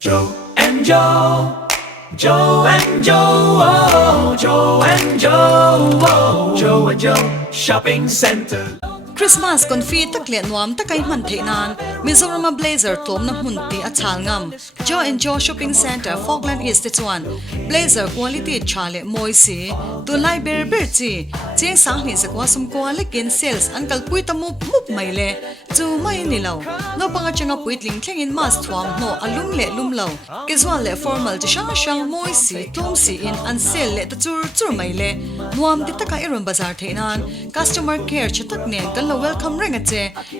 Joe and Joe, Joe and Joe, oh, Joe and Joe, oh, Joe and Joe Shopping Center. Christmas confit takle nuam takai man theinan Mizoram blazer tom na munti a chalngam Joe and Joe Shopping Center Falkland East chuan blazer quality chale moisi to lai ber chi cheng sang ni zakwa sum quality sales uncle puita mup maile chu mai ni lo no panga changa puitling thlengin mas thuam no alum le lumlo casual le formal chi shang moisi tom si in an sale le chur maile nuam ti taka iron bazar theinan customer care chatak ne welcome ring at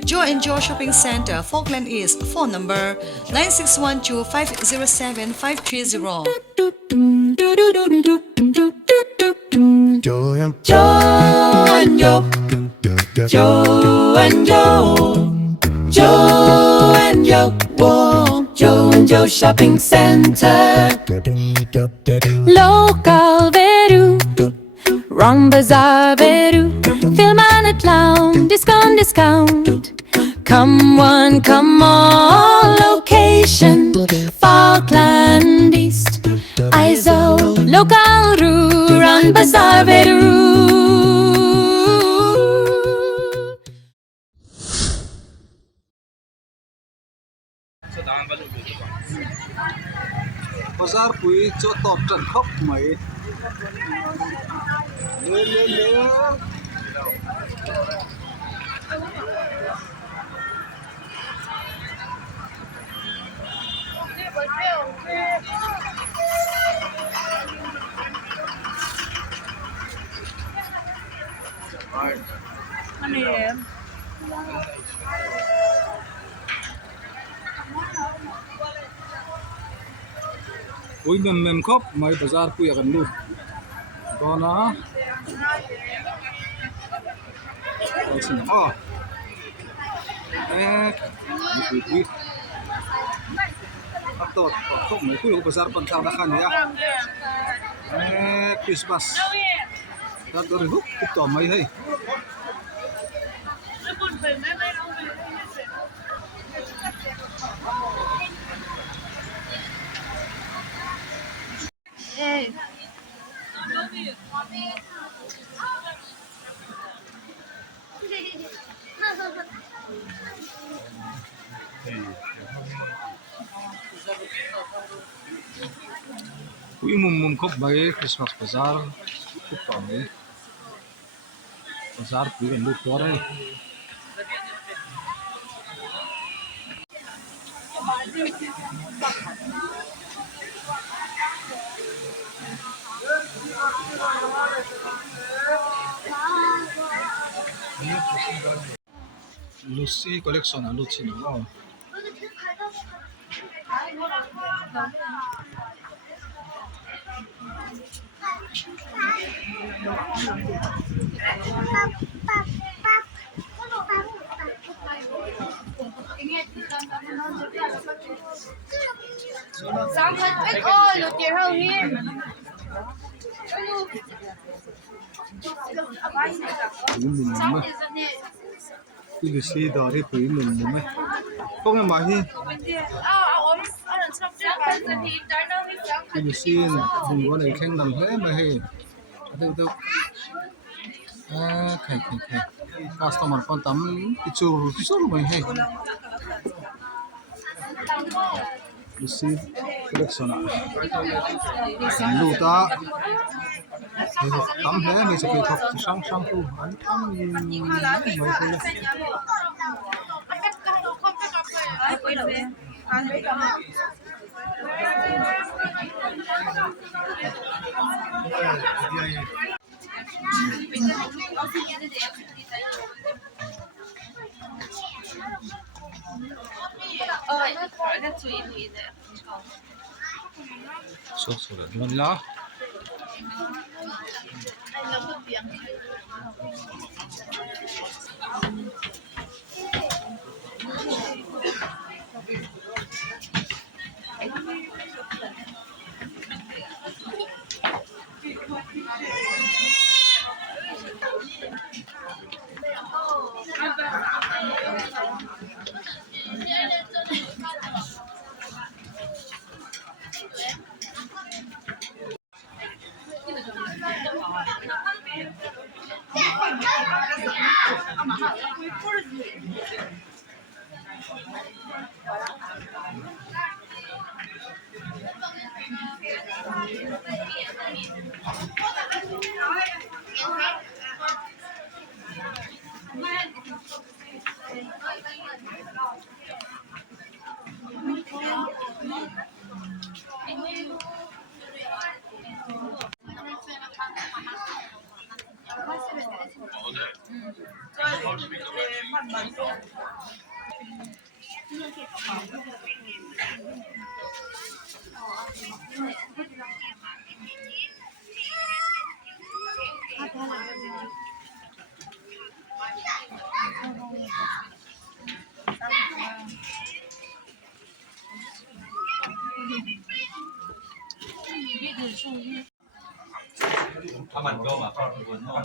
Joe and Joe Shopping Center, Falkland East. Phone number 9612-507-530. Joe and Joe, Joe and Joe, Joe and Joe, whoa, Joe and Joe Shopping Center. Local Veru, Wrong Bazaar Veru, Filman at Lounge, discount. Come one, come all, location, Falkland East, ISO, Local Ru, Wrong Bazaar Veru. Bazaar pui cho top trần khóc mấy lên ui mềm khóc mấy bazaar pui gần luôn còn á xin ui atau khóc mấy pui bazaar pantang dah kan ya Christmas dah dari huk itu mấy hay ui mum khóc mấy Christmas bazaar itu mấy bazaar pui gần luôn to đấy Lucy collection à Lucy nó Lucy đó thì quý mình mấy không em bảo hi Lucy mình có này khen làm thế mà hay đâu khai customer con tắm itu mày hay Lucy collection à luta tắm thế mình sẽ kỹ thuật sang tu anh tắm mấy cái số là luôn lá 他们跟我们放温弄。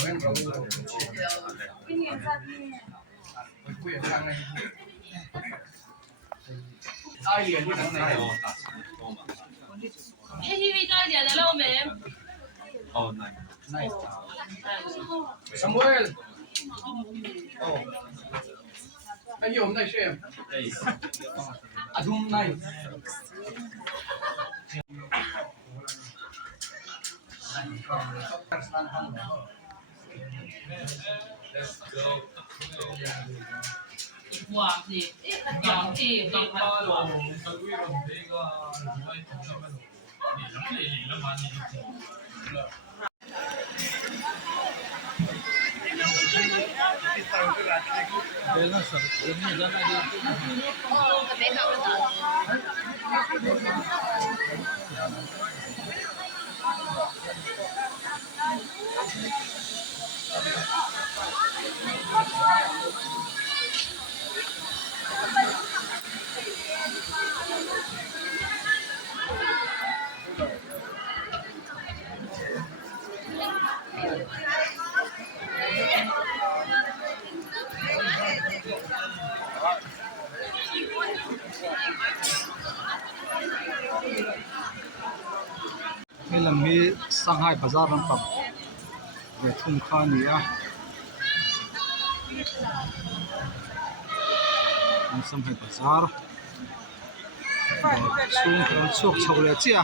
大一点就能那个。KTV 大一点的了没？哦，nice。Samuel. Oh. Ayun, nice chef. Adum nice. Let's go。哇，你两地都拍过。Ilan mi Shanghai Bazaar ang pag thum kha niya. Ang Shanghai Bazaar. Sung chok chawle chia.